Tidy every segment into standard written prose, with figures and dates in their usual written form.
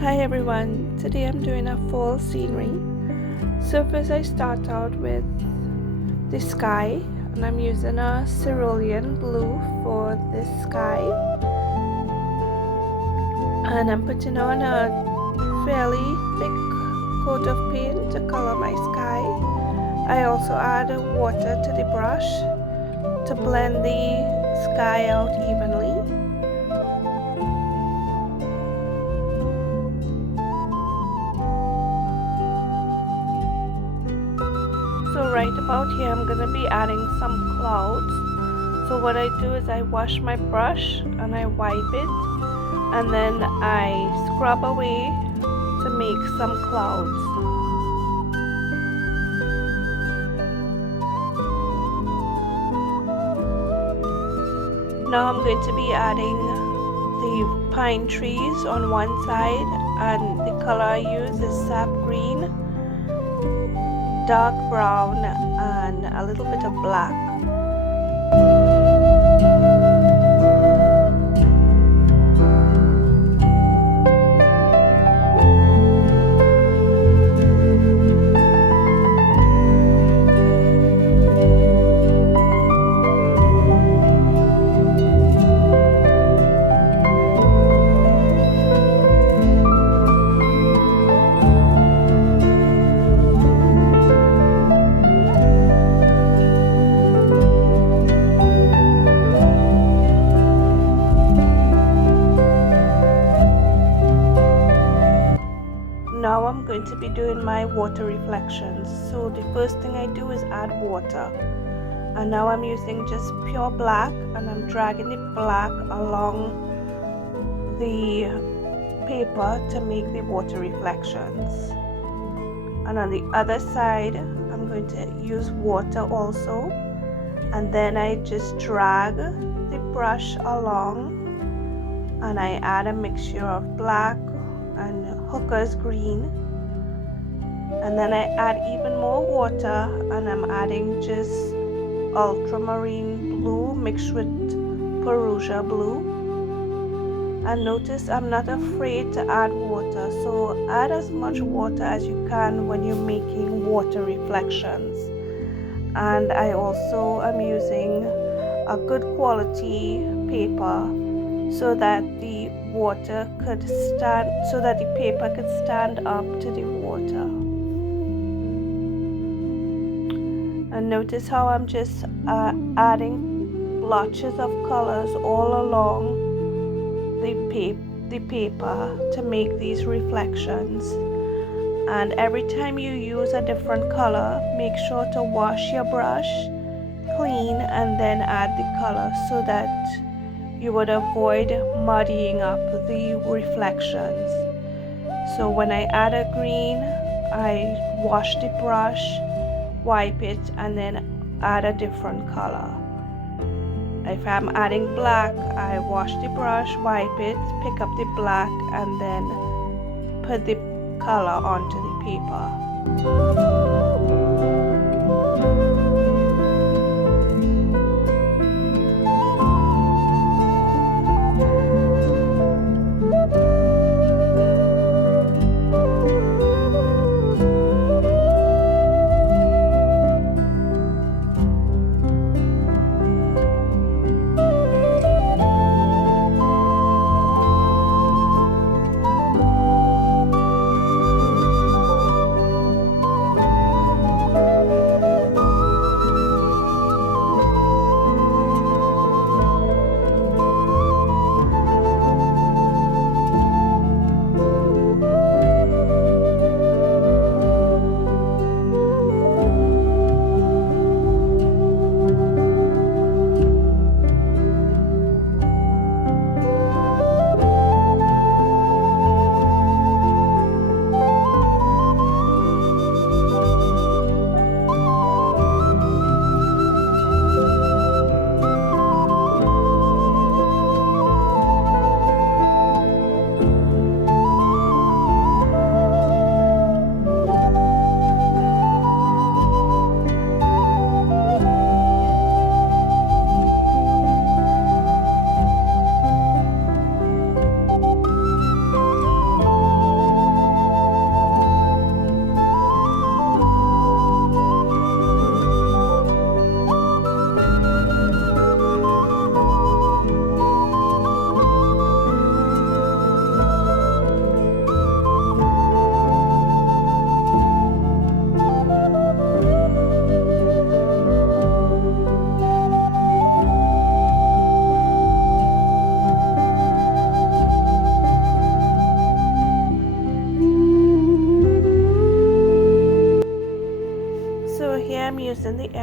Hi everyone, today I'm doing a fall scenery. So first I start out with the sky, and I'm using a cerulean blue for the sky, and I'm putting on a fairly thick coat of paint to color my sky. I also add water to the brush to blend the sky out evenly. So right about here I'm going to be adding some clouds. So what I do is I wash my brush and I wipe it, and then I scrub away to make some clouds. Now I'm going to be adding the pine trees on one side, and the color I use is Sap Green, dark brown, and a little bit of black. Now I'm going to be doing my water reflections. So the first thing I do is add water, and now I'm using just pure black, and I'm dragging the black along the paper to make the water reflections. And on the other side I'm going to use water also, and then I just drag the brush along and I add a mixture of black and hooker's green, and then I add even more water, and I'm adding just ultramarine blue mixed with Prussian blue. And notice I'm not afraid to add water, so add as much water as you can when you're making water reflections. And I also am using a good quality paper so that the paper could stand up to the water. And notice how I'm just adding blotches of colors all along the paper to make these reflections. And every time you use a different color, make sure to wash your brush clean and then add the color, so that you would avoid muddying up the reflections. So when I add a green, I wash the brush, wipe it, and then add a different color. If I'm adding black, I wash the brush, wipe it, pick up the black, and then put the color onto the paper.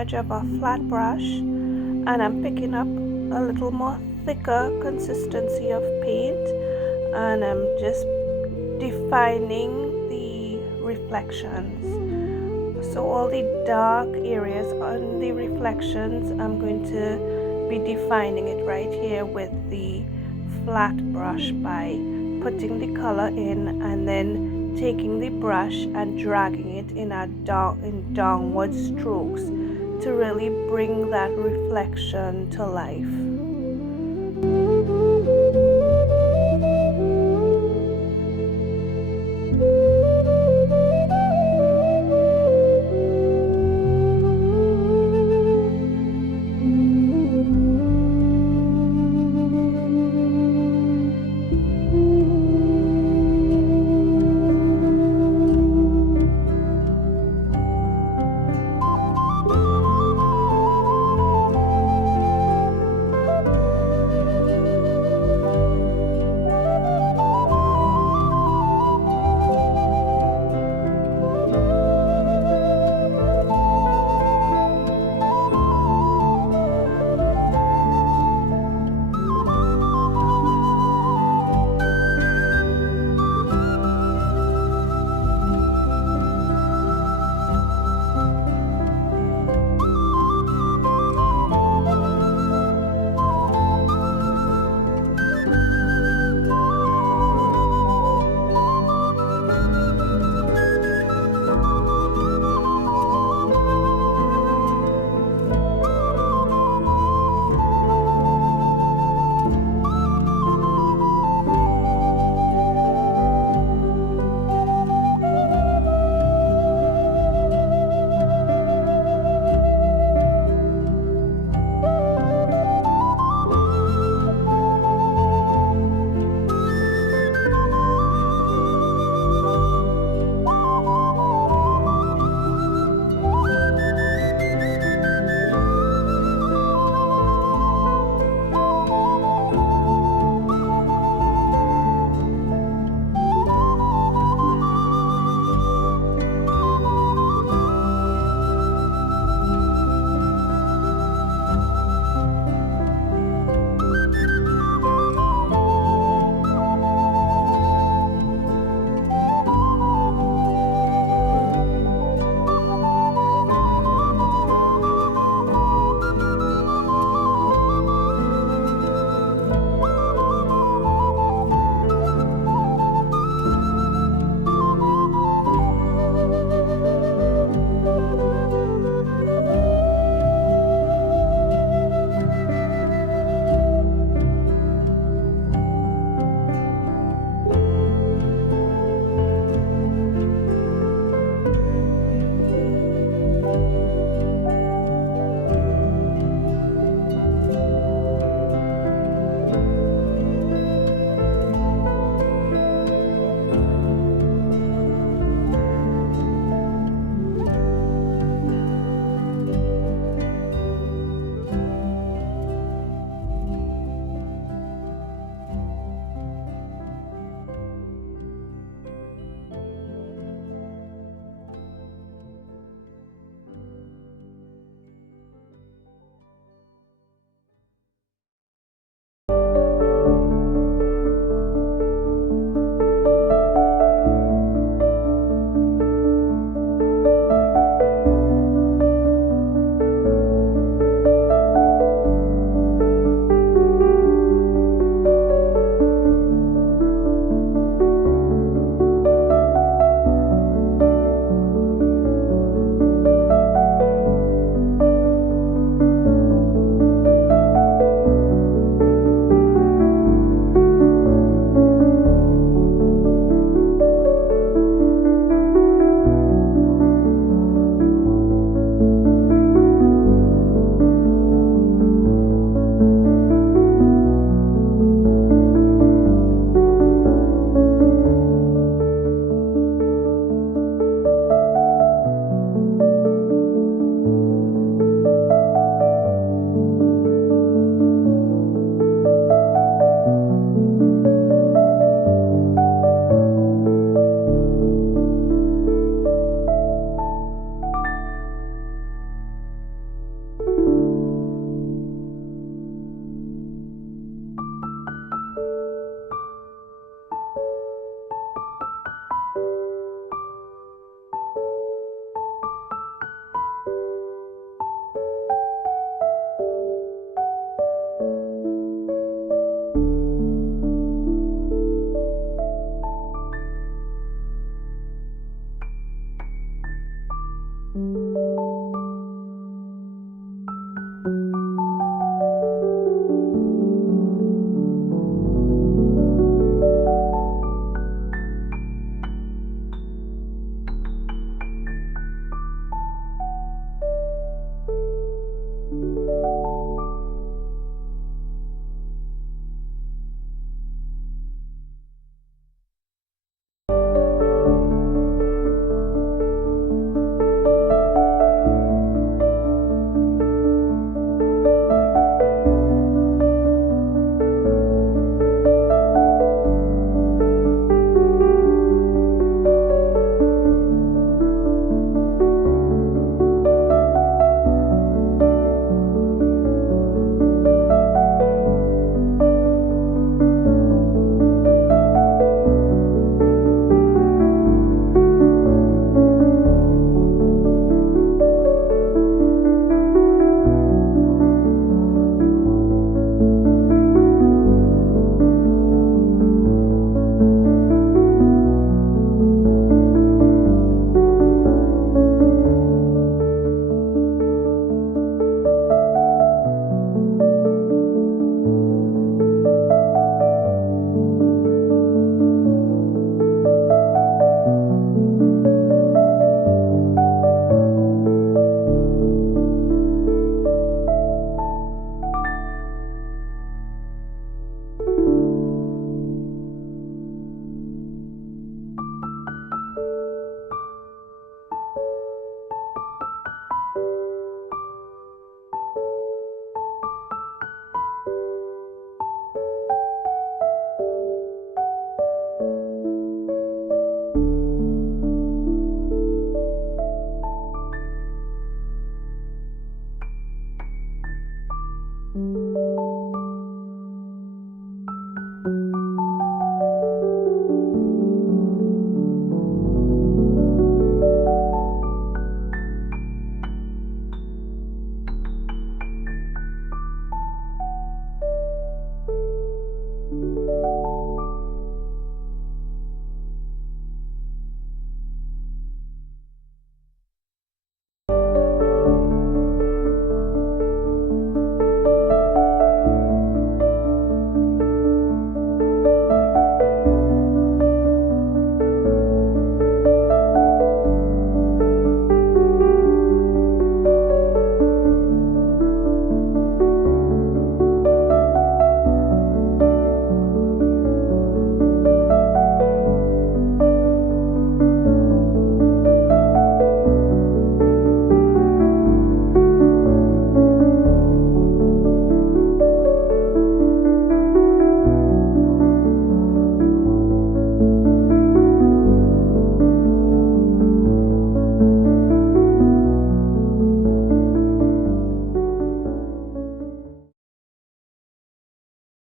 edge of a flat brush, and I'm picking up a little more thicker consistency of paint, and I'm just defining the reflections. So all the dark areas on the reflections, I'm going to be defining it right here with the flat brush by putting the color in and then taking the brush and dragging it in downward strokes to really bring that reflection to life.